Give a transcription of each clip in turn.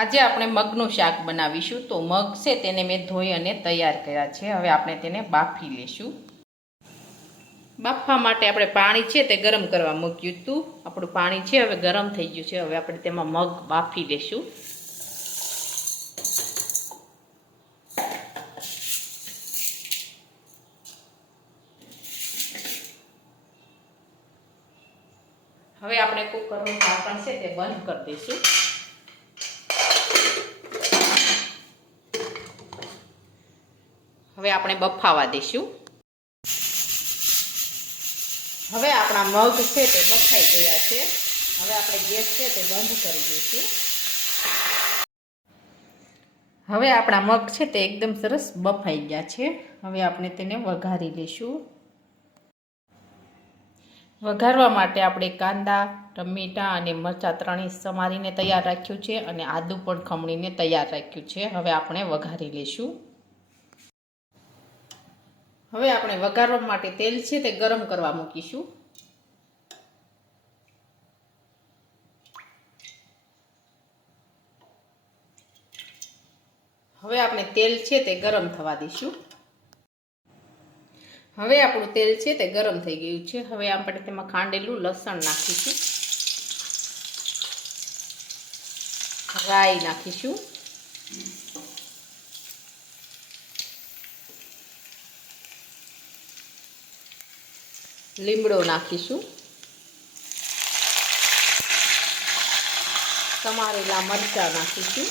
આજે આપણે મગનું શાક બનાવીશું. તો મગ છે તેને મેં ધોઈ અને તૈયાર કર્યા છે. હવે આપણે તેને બાફી લઈશું. બાફવા માટે આપણે પાણી છે તે ગરમ કરવા મૂક્યું હતું. આપણું પાણી છે હવે ગરમ થઈ ગયું છે. હવે આપણે તેમાં મગ બાફી લઈશું. હવે આપણે કુકરનું ઢાંકણ છે તે બંધ કરી દઈશું. હવે આપણે બફાવા દઈશું. હવે આપણા મગ છે તે બફાઈ ગયા છે. હવે આપણે ગેસ છે તે બંધ કરી દઈશું. હવે આપણા મગ છે તે એકદમ સરસ બફાઈ ગયા છે. હવે આપણે તેને વઘારી લઈશું. વઘારવા માટે આપણે કાંદા, ટમેટાં અને મરચાં ત્રણેય સમારીને તૈયાર રાખ્યું છે અને આદું પણ ખમણીને તૈયાર રાખ્યું છે. હવે આપણે વઘારી લઈશું. હવે આપણે વઘારવા માટે તેલ છે તે ગરમ કરવા મૂકીશું. હવે આપણે તેલ છે તે ગરમ થવા દઈશું. હવે આપણું તેલ છે તે ગરમ થઈ ગયું છે. હવે આપણે તેમાં ખાંડેલું લસણ નાખીશું. રાઈ નાખીશું. લીમડો નાખીશું. સમારેલા મરચાં નાખીશું.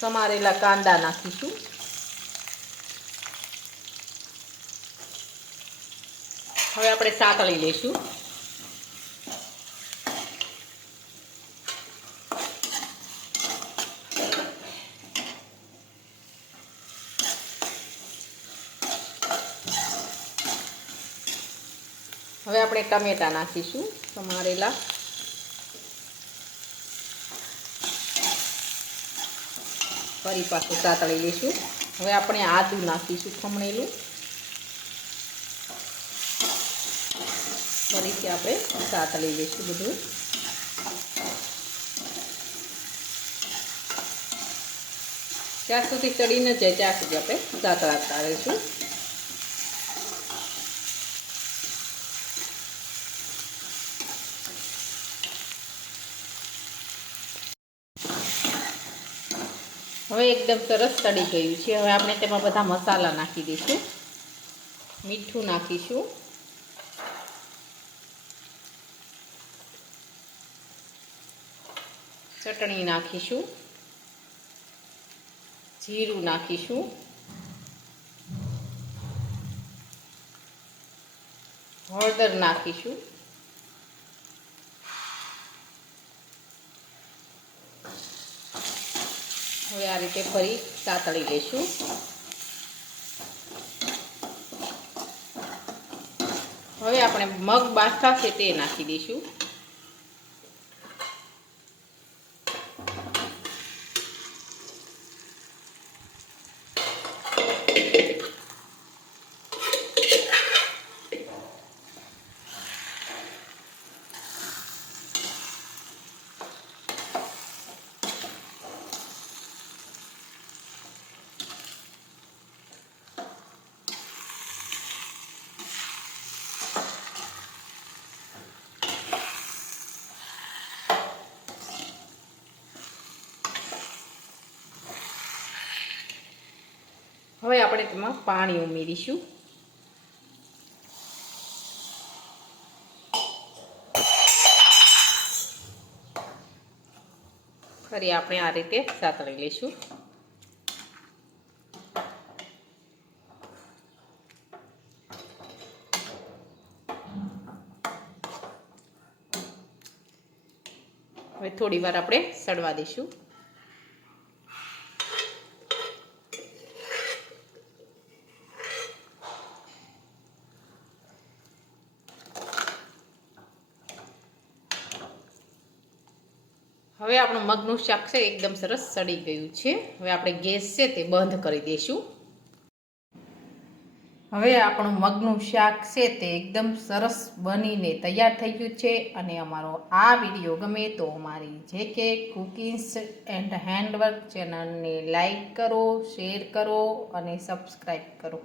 સમારેલા કાંદા નાખીશું. હવે આપણે સાતળી લઈશું. હવે આપણે ટમેટાં નાખીશું સમારેલા. ફરી પાછું સાતળી લઈશું. હવે આપણે આદું નાખીશું ખમણેલું. ફરીથી આપણે સાતળી લઈશું બધું. ત્યાં સુધી ચડી ન જાય ત્યાં સુધી આપણે સાતળાતા રહીશું. હવે એકદમ સરસ તળી ગયું છે. હવે આપણે તેમાં બધા મસાલા નાખી દઈશું. મીઠું નાખીશું. ચટણી નાખીશું. જીરું નાખીશું. હળદર નાખીશું. હવે આ રીતે ફરી સાતળી લઈશું. હવે આપણે મગ બાફા છે તે નાખી દઈશું. હવે આપણે તેમાં પાણી ઉમેરીશું. ફરી આપણે આ રીતે સાતળી લઈશું. હવે થોડી વાર આપણે સડવા દઈશું. હવે આપણું મગનું શાક છે એકદમ સરસ સડી ગયું છે. હવે આપણે ગેસ છે તે બંધ કરી દઈશું. હવે આપણું મગનું શાક છે તે એકદમ સરસ બનીને તૈયાર થઈ ગયું છે અને અમારો આ વિડીયો ગમે તો અમારી JK કુકિંગ્સ એન્ડ હેન્ડવર્ક ચેનલને લાઈક કરો, શેર કરો અને સબસ્ક્રાઈબ કરો.